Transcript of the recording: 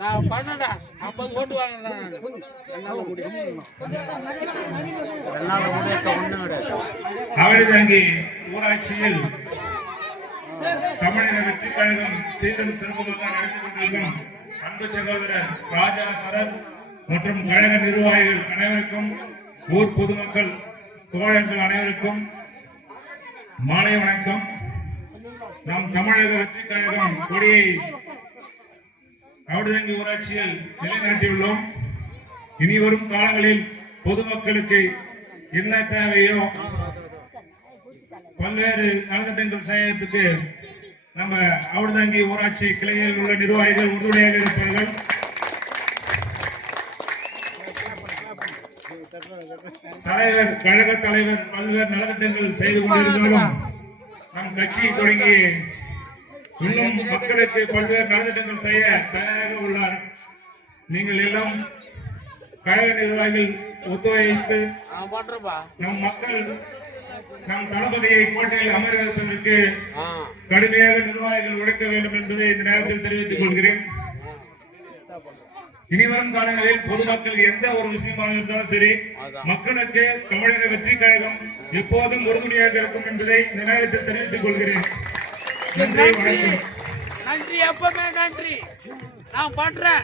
நான் பண்ணடா ஊராட்சியில் தமிழக வெற்றி கழகம் ஸ்ரீதம் சிறப்புகளாக நடத்தி கொண்டிருக்கும் அன்பு சகோதரர் ராஜா சரத் மற்றும் கழக நிர்வாகிகள் அனைவருக்கும் ஊர் பொதுமக்கள் தோழர்கள் அனைவருக்கும் மாலை வணக்கம் நம் தமிழக வெற்றி கழகம் கொடியை கவுடதங்கி ஊராட்சியில் நிலைநாட்டியுள்ளோம் இனி வரும் காலங்களில் பொதுமக்களுக்கு என்ன தேவையோ பல்வேறு நலத்திட்டங்கள் செயலத்துக்கு நம்ம அவுடுதங்கி ஊராட்சி கிளையில் உள்ள நிர்வாகிகள் உறுதுணையாக இருப்பார்கள் தலைவர் கழக தலைவர் பல்வேறு நலத்திட்டங்கள் செய்து கொண்டிருந்தாலும் நம் கட்சி தொடங்கி இன்னும் மக்களுக்கு பல்வேறு நலத்திட்டங்கள் செய்ய தயாராக உள்ளார் நீங்கள் எல்லாம் கழக நிர்வாகிகள் ஒத்துழைத்து நம் மக்கள் நம் தளபதியை கோட்டையில் அமர்வதற்கு கடுமையாக நிர்வாகிகள் உழைக்க வேண்டும் என்பதை இந்த நேரத்தில் தெரிவித்துக் கொள்கிறேன் இனிவரும் காலங்களில் பொதுமக்கள் எந்த ஒரு விஷயமாக இருந்தாலும் சரி மக்களுக்கு தமிழக வெற்றி கழகம் எப்போதும் உறுதுணையாக இருக்கும் என்பதை இந்த நேரத்தில் தெரிவித்துக் கொள்கிறேன் நன்றி நன்றி எப்பவுமே நன்றி நான் பண்றேன்